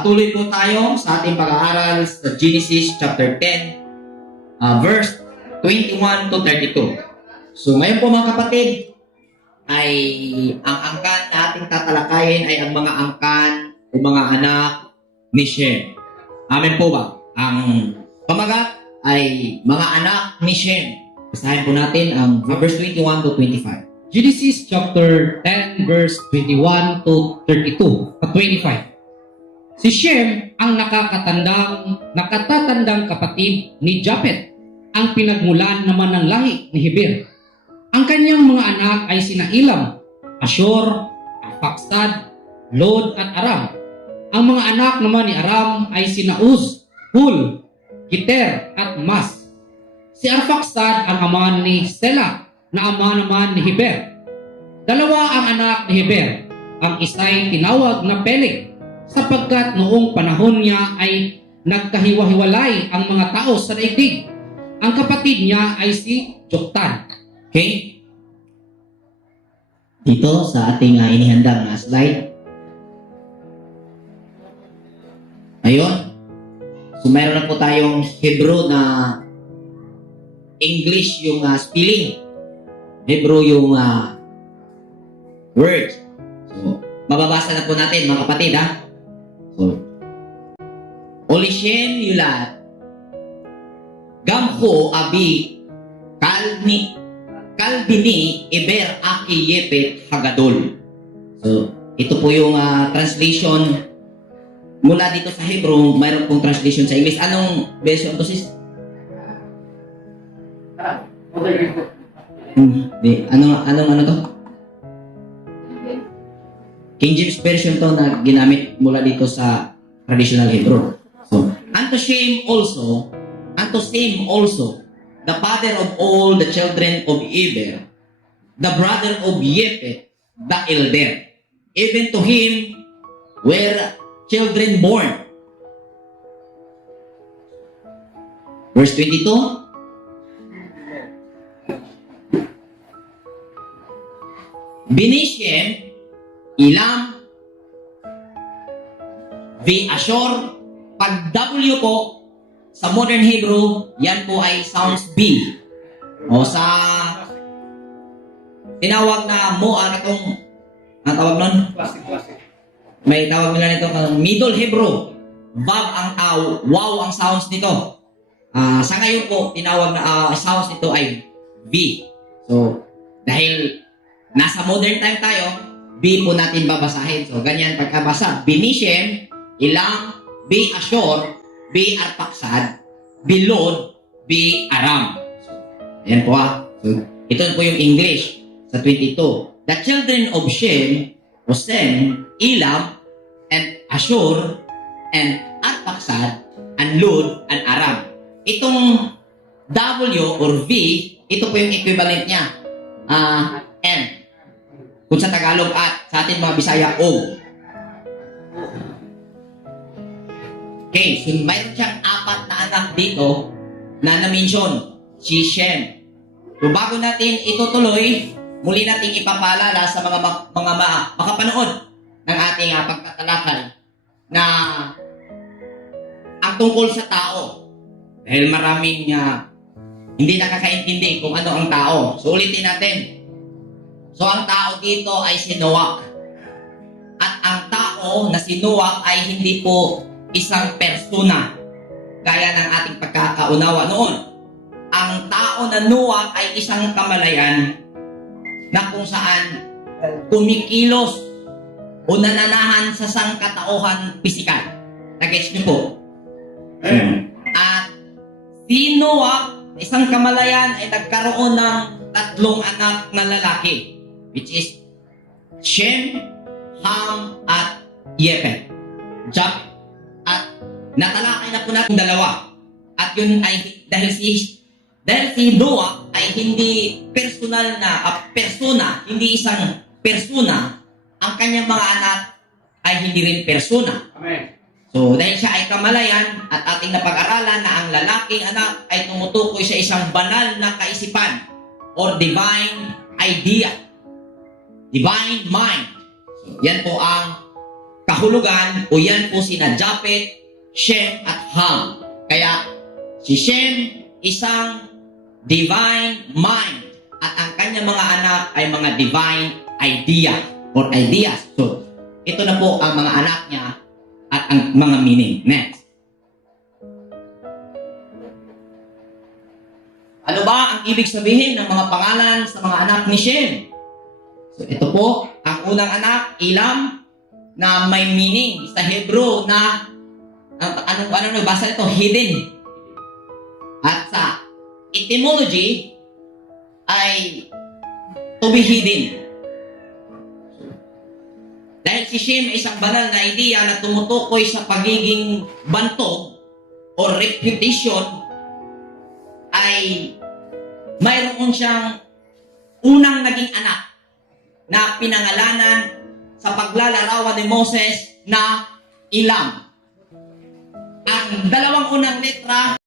Patuloy po tayo sa ating pag-aaral sa Genesis chapter 10, verse 21 to 32. So ngayon po mga kapatid, ay ang angkan na ating tatalakayin ay ang mga angkan o mga anak ni Shem. Amen po ba? Ang pamagat ay mga anak ni Shem. Basahin po natin ang verse 21 to 25. Genesis chapter 10 verse 21 to 32 at 25. Si Shem ang nakatatandang kapatid ni Japhet, ang pinagmulan naman ng lahi ni Heber. Ang kanyang mga anak ay sina Elam, Ashur, Arphaxad, Lod at Aram. Ang mga anak naman ni Aram ay sina Uz, Hul, Giter at Mas. Si Arphaxad ang ama ni Sela, na ama naman ni Heber. Dalawa ang anak ni Heber. Ang isa'y tinawag na Peleg, sapagkat noong panahon niya ay nagkahiwa-hiwalay ang mga tao sa daigdig. Ang kapatid niya ay si Joktan. Okay? Dito sa ating inihandang slide. Ayun. So mayroon na po tayong Hebrew na English yung spelling. Hebrew yung word. So, mababasa na po natin mga kapatid ha. So, Olishem Yulat Gamho Abi Kalbini Eber Aki Yepet Hagadol. So, ito po yung translation mula dito sa Hebrew. Mayroon pong translation sa English. Anong version to sis? Ano to? King James Version to na ginamit mula dito sa traditional Hebrew. So, unto Shem also, the father of all the children of Eber, the brother of Yepet, the elder. Even to him were children born. Verse 22. Bini Shem, Elam, V. Ashur. Pag W po, sa modern Hebrew, yan po ay sounds B. O sa tinawag na Moab, itong ang tawag nun? May tawag nila nito Middle Hebrew. Vav ang wow ang sounds nito. Sa ngayon po, tinawag na sounds nito ay V. So, dahil nasa modern time tayo, B po natin babasahin. So, ganyan pagkabasa. Bini Shem, Elam, B. Ashur, B. Arphaxad, B. Lod, B. Aram. So, ayan po So, ito po yung English sa 22. The children of Shem was Sem, Elam, and Ashur, and Arphaxad, and Lod, and Aram. Itong W or V, ito po yung equivalent niya. N. Kung sa Tagalog at sa atin mga Bisaya, O. Okay, so mayroon siyang 4 na anak dito na na-mention, si Shem. So bago natin itutuloy, muli nating ipapaalala sa mga makapanood ng ating pagtatalakay na ang tungkol sa tao. Dahil maraming hindi nakakaintindi kung ano ang tao. So ulitin natin. So, ang tao dito ay si Noah. At ang tao na si Noah ay hindi po isang persona gaya ng ating pagkakaunawa noon. Ang tao na Noah ay isang kamalayan na kung saan kumikilos o nananahan sa sangkatauhan pisikal. Nag-gets niyo po? At si Noah, isang kamalayan, ay nagkaroon ng 3 anak na lalaki. Which is Shem, Ham, at Yepet. At natalakay na po natin 2. At yun ay dahil si Noah ay hindi personal na persona, hindi isang persona, ang kanyang mga anak ay hindi rin persona. Amen. So dahil siya ay kamalayan at ating napag-aralan na ang lalaking anak ay tumutukoy sa isang banal na kaisipan or divine idea. Divine mind. So, yan po ang kahulugan o yan po sina Japet, Shem at Ham. Kaya si Shem isang divine mind at ang kanyang mga anak ay mga divine idea or ideas. So, ito na po ang mga anak niya at ang mga meaning. Next. Ano ba ang ibig sabihin ng mga pangalan sa mga anak ni Shem? So, ito po, ang unang anak, Elam, na may meaning sa Hebrew na anong basa ito? Hidden. At sa etymology ay to be hidden. Dahil si Shem ay isang banal na idea na tumutukoy sa pagiging bantog o reputation, ay mayroon siyang unang naging anak na pinangalanan sa paglalarawan ni Moses na Elam. Ang dalawang unang letra